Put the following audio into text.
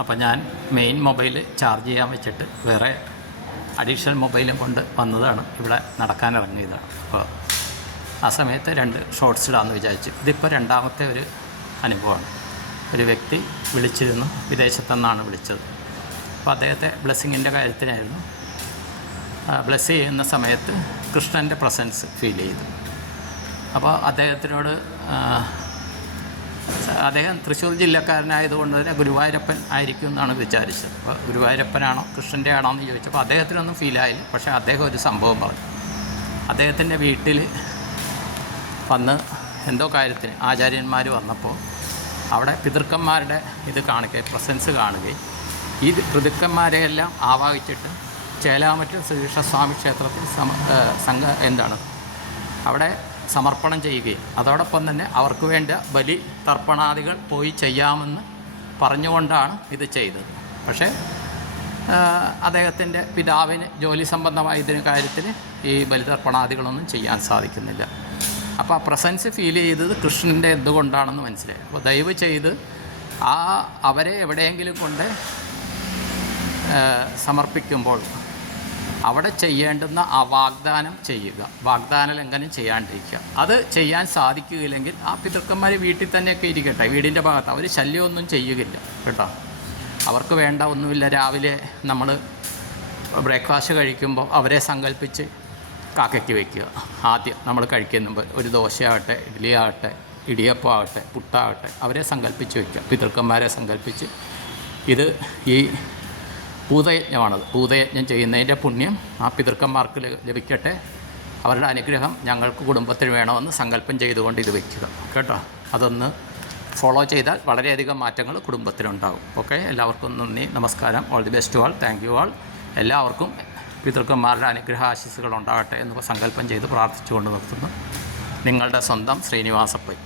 അപ്പോൾ ഞാൻ main mobile charge ചെയ്യാൻ വെച്ചിട്ട് വേറെ അഡീഷണൽ മൊബൈലും കൊണ്ട് വന്നതാണ്. ഇവിടെ നടക്കാനിറങ്ങിയതാണ്. അപ്പോൾ ആ സമയത്ത് 2 ഷോർട്സ് ഇടാമെന്ന് വിചാരിച്ചു. ഇതിപ്പോൾ രണ്ടാമത്തെ ഒരു അനുഭവമാണ്. ഒരു വ്യക്തി വിളിച്ചിരുന്നു, വിദേശത്തുനിന്നാണ് വിളിച്ചത്. അപ്പോൾ അദ്ദേഹത്തെ ബ്ലെസ്സിങ്ങിൻ്റെ കാര്യത്തിനായിരുന്നു. ബ്ലെസ് ചെയ്യുന്ന സമയത്ത് കൃഷ്ണൻ്റെ പ്രസൻസ് ഫീൽ ചെയ്തു. അപ്പോൾ അദ്ദേഹത്തിനോട് അദ്ദേഹം തൃശ്ശൂർ ജില്ലക്കാരനായതുകൊണ്ട് തന്നെ ഗുരുവായൂരപ്പൻ ആയിരിക്കും എന്നാണ് വിചാരിച്ചത്. അപ്പോൾ ഗുരുവായൂരപ്പനാണോ കൃഷ്ണൻ്റെ ആണോ എന്ന് ചോദിച്ചപ്പോൾ അദ്ദേഹത്തിനൊന്നും ഫീലായില്ല. പക്ഷേ അദ്ദേഹം ഒരു സംഭവം പറഞ്ഞു. അദ്ദേഹത്തിൻ്റെ വീട്ടിൽ വന്ന് എന്തോ കാര്യത്തിന് ആചാര്യന്മാർ വന്നപ്പോൾ അവിടെ പിതൃക്കന്മാരുടെ ഇത് കാണുകയും പ്രസൻസ് കാണുകയും ഈ പിതൃക്കന്മാരെയെല്ലാം ആവാഹിച്ചിട്ട് ചേലാമറ്റം ശ്രീകൃഷ്ണസ്വാമി ക്ഷേത്രത്തിൽ അവിടെ സമർപ്പണം ചെയ്യുകയും അതോടൊപ്പം തന്നെ അവർക്ക് വേണ്ട ബലി തർപ്പണാദികൾ പോയി ചെയ്യാമെന്ന് പറഞ്ഞുകൊണ്ടാണ് ഇത് ചെയ്തത്. പക്ഷേ അദ്ദേഹത്തിൻ്റെ പിതാവിന് ജോലി സംബന്ധമായ ഇതിന് കാര്യത്തിൽ ഈ ബലിതർപ്പണാദികളൊന്നും ചെയ്യാൻ സാധിക്കുന്നില്ല. അപ്പോൾ ആ പ്രസൻസ് ഫീൽ ചെയ്തത് കൃഷ്ണൻ്റെ എന്തുകൊണ്ടാണെന്ന് മനസ്സിലായി. അപ്പോൾ ദയവ് ചെയ്ത് അവരെ എവിടെയെങ്കിലും കൊണ്ട് സമർപ്പിക്കുമ്പോൾ അവിടെ ചെയ്യേണ്ടുന്ന ആ വാഗ്ദാനം ചെയ്യുക, വാഗ്ദാന ലംഘനം ചെയ്യാണ്ടിരിക്കുക. അത് ചെയ്യാൻ സാധിക്കുകയില്ലെങ്കിൽ ആ പിതൃക്കന്മാർ വീട്ടിൽ തന്നെയൊക്കെ ഇരിക്കട്ടെ, വീടിൻ്റെ ഭാഗത്ത് അവർ ശല്യമൊന്നും ചെയ്യുകയില്ല കേട്ടോ. അവർക്ക് വേണ്ട ഒന്നുമില്ല. രാവിലെ നമ്മൾ ബ്രേക്ക്ഫാസ്റ്റ് കഴിക്കുമ്പോൾ അവരെ സങ്കല്പിച്ച് കാക്കയ്ക്ക് വയ്ക്കുക. ആദ്യം നമ്മൾ കഴിക്കുന്ന മുമ്പ് ഒരു ദോശയാകട്ടെ, ഇഡ്ഡലിയാകട്ടെ, ഇടിയപ്പമാകട്ടെ, പുട്ടാകട്ടെ, അവരെ സങ്കല്പിച്ച് വയ്ക്കുക, പിതൃക്കന്മാരെ സങ്കല്പിച്ച്. ഇത് ഈ ഭൂതയജ്ഞമാണത്. ഭൂതയജ്ഞം ചെയ്യുന്നതിൻ്റെ പുണ്യം ആ പിതൃക്കന്മാർക്ക് ലഭിക്കട്ടെ, അവരുടെ അനുഗ്രഹം ഞങ്ങൾക്ക് കുടുംബത്തിന് വേണമെന്ന് സങ്കല്പം ചെയ്തുകൊണ്ട് ഇത് വയ്ക്കുക കേട്ടോ. അതൊന്ന് ഫോളോ ചെയ്താൽ വളരെയധികം മാറ്റങ്ങൾ കുടുംബത്തിനുണ്ടാകും. ഓക്കെ, എല്ലാവർക്കും നന്ദി, നമസ്കാരം. All the best all. Thank you all. എല്ലാവർക്കും പിതൃക്കന്മാരുടെ അനുഗ്രഹാശിസ്സുകൾ ഉണ്ടാകട്ടെ എന്ന് സങ്കല്പം ചെയ്ത് പ്രാർത്ഥിച്ചുകൊണ്ട് നിർത്തുന്നു. നിങ്ങളുടെ സ്വന്തം ശ്രീനിവാസപ്പൈ.